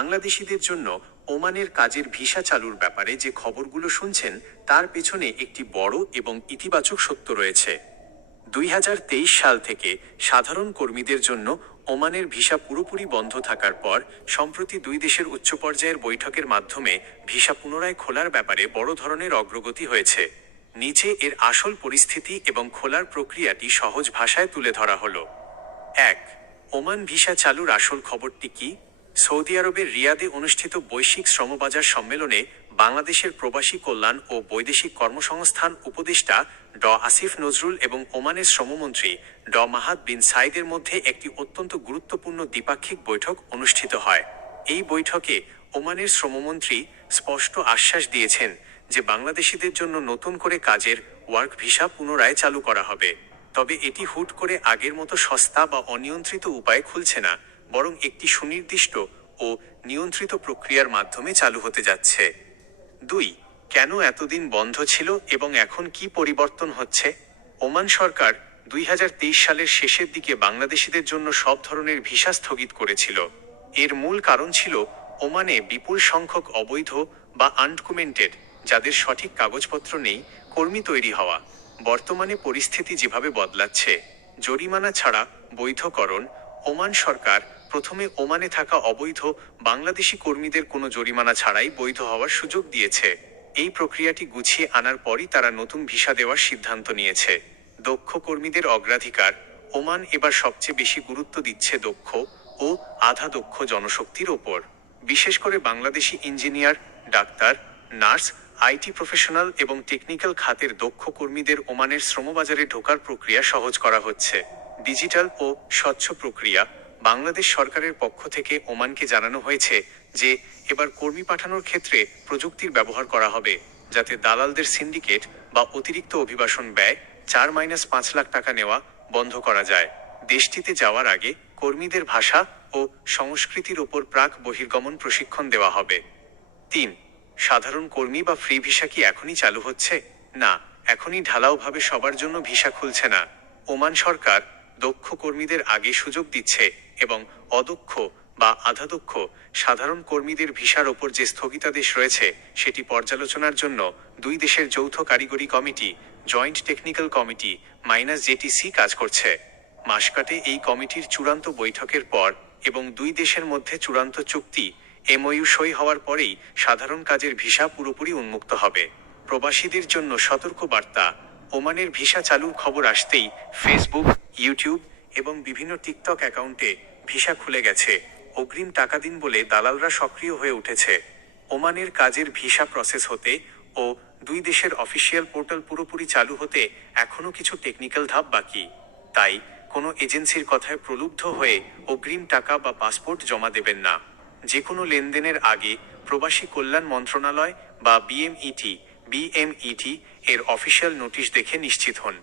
বাংলাদেশিদের জন্য ওমানের কাজের ভিসা চালুর ব্যাপারে যে খবরগুলো শুনছেন তার পেছনে একটি বড় এবং ইতিবাচক সত্য রয়েছে। 2023 সাল থেকে সাধারণ কর্মীদের জন্য ওমানের ভিসা পুরোপুরি বন্ধ থাকার পর সম্প্রতি দুই দেশের উচ্চ পর্যায়ের বৈঠকের মাধ্যমে ভিসা পুনরায় খোলার ব্যাপারে বড় ধরনের অগ্রগতি হয়েছে। নিচে এর আসল পরিস্থিতি এবং খোলার প্রক্রিয়াটি সহজ ভাষায় তুলে ধরা হলো। 1. ওমান ভিসা চালুর আসল খবরটি কি? সৌদি আরবের রিয়াদে অনুষ্ঠিত বৈশ্বিক শ্রমবাজার সম্মেলনে বাংলাদেশের প্রবাসী কল্যাণ ও বৈদেশিক কর্মসংস্থান উপদেষ্টা আসিফ নজরুল এবং ওমানের শ্রমমন্ত্রী মাহাদ বিন সাইদের মধ্যে একটি অত্যন্ত গুরুত্বপূর্ণ দ্বিপাক্ষিক বৈঠক অনুষ্ঠিত হয়। এই বৈঠকে ওমানের শ্রমমন্ত্রী স্পষ্ট আশ্বাস দিয়েছেন যে বাংলাদেশিদের জন্য নতুন করে কাজের ওয়ার্ক ভিসা পুনরায় চালু করা হবে। তবে এটি হুট করে আগের মতো সস্তা বা অনিয়ন্ত্রিত উপায়ে খুলছে না, বরং একটি সুনির্দিষ্ট ও নিয়ন্ত্রিত প্রক্রিয়ার মাধ্যমে চালু হতে যাচ্ছে। 2. কেন এতদিন বন্ধ ছিল এবং এখন কি পরিবর্তন হচ্ছে? ওমান সরকার 2023 সালের শেষের দিকে বাংলাদেশিদের জন্য সব ধরনের ভিসা স্থগিত করেছিল। এর মূল কারণ ছিল ওমানে বিপুল সংখ্যক অবৈধ বা আনডকুমেন্টেড, যাদের সঠিক কাগজপত্র নেই, কর্মী তৈরি হওয়া। বর্তমানে পরিস্থিতি যেভাবে বদলাচ্ছে, জরিমানা ছাড়া বৈধকরণ, ওমান সরকার প্রথমে ওমানে থাকা অবৈধ বাংলাদেশি কর্মীদের কোনো জরিমানা ছাড়াই বৈধ হওয়ার সুযোগ দিয়েছে। এই প্রক্রিয়াটি গুছিয়ে আনার পরই তারা নতুন ভিসা দেওয়ার সিদ্ধান্ত নিয়েছে। দক্ষ কর্মীদের অগ্রাধিকার। ওমান এবার সবচেয়ে বেশি গুরুত্ব দিচ্ছে দক্ষ ও আধা দক্ষ জনশক্তির ওপর। বিশেষ করে Bangladeshi engineer, doctor, nurse, IT professional এবং টেকনিক্যাল খাতের দক্ষ কর্মীদের ওমানের শ্রমবাজারে ঢোকার প্রক্রিয়া সহজ করা হচ্ছে। ডিজিটাল ও স্বচ্ছ প্রক্রিয়া। বাংলাদেশ সরকারের পক্ষ থেকে ওমানকে জানানো হয়েছে যে এবার কর্মী পাঠানোর ক্ষেত্রে প্রযুক্তির ব্যবহার করা হবে, যাতে দালালদের সিন্ডিকেট বা অতিরিক্ত অভিবাসন ব্যয় 4-5 লাখ টাকা নেওয়া বন্ধ করা যায়। দেশটিতে যাওয়ার আগে কর্মীদের ভাষা ও সংস্কৃতির ওপর প্রাক বহির্গমন প্রশিক্ষণ দেওয়া হবে। 3. সাধারণ কর্মী বা ফ্রি ভিসা কি এখনই চালু হচ্ছে? না, এখনই ঢালাওভাবে সবার জন্য ভিসা খুলছে না। ওমান সরকার দক্ষ কর্মীদের আগে সুযোগ দিচ্ছে এবং অদক্ষ বা আধাদক্ষ সাধারণ কর্মীদের ভিসার ওপর যে স্থগিতাদেশ রয়েছে সেটি পর্যালোচনার জন্য দুই দেশের যৌথ কারিগরি committee, joint technical committee -JTC কাজ করছে। মাসকাটে এই কমিটির চূড়ান্ত বৈঠকের পর এবং দুই দেশের মধ্যে চূড়ান্ত চুক্তি MOU সই হওয়ার পরেই সাধারণ কাজের ভিসা পুরোপুরি উন্মুক্ত হবে। প্রবাসীদের জন্য সতর্ক বার্তা। ওমানের ভিসা চালুর খবর আসতেই ফেসবুক, ইউটিউব এবং বিভিন্ন টিকটক অ্যাকাউন্টে ভিসা খুলে গেছে। অগ্রিম টাকা দিন বলে দালালরা সক্রিয় হয়ে উঠেছে। ওমানের কাজের ভিসা প্রসেস হতে ও দুই দেশের অফিসিয়াল পোর্টাল পুরোপুরি চালু হতে এখনও কিছু টেকনিক্যাল ধাপ বাকি। তাই কোনো এজেন্সির কথায় প্রলুব্ধ হয়ে অগ্রিম টাকা বা পাসপোর্ট জমা দেবেন না। যে কোনো লেনদেনের আগে প্রবাসী কল্যাণ মন্ত্রণালয় বা BMET এর অফিসিয়াল নোটিশ দেখে নিশ্চিত হন।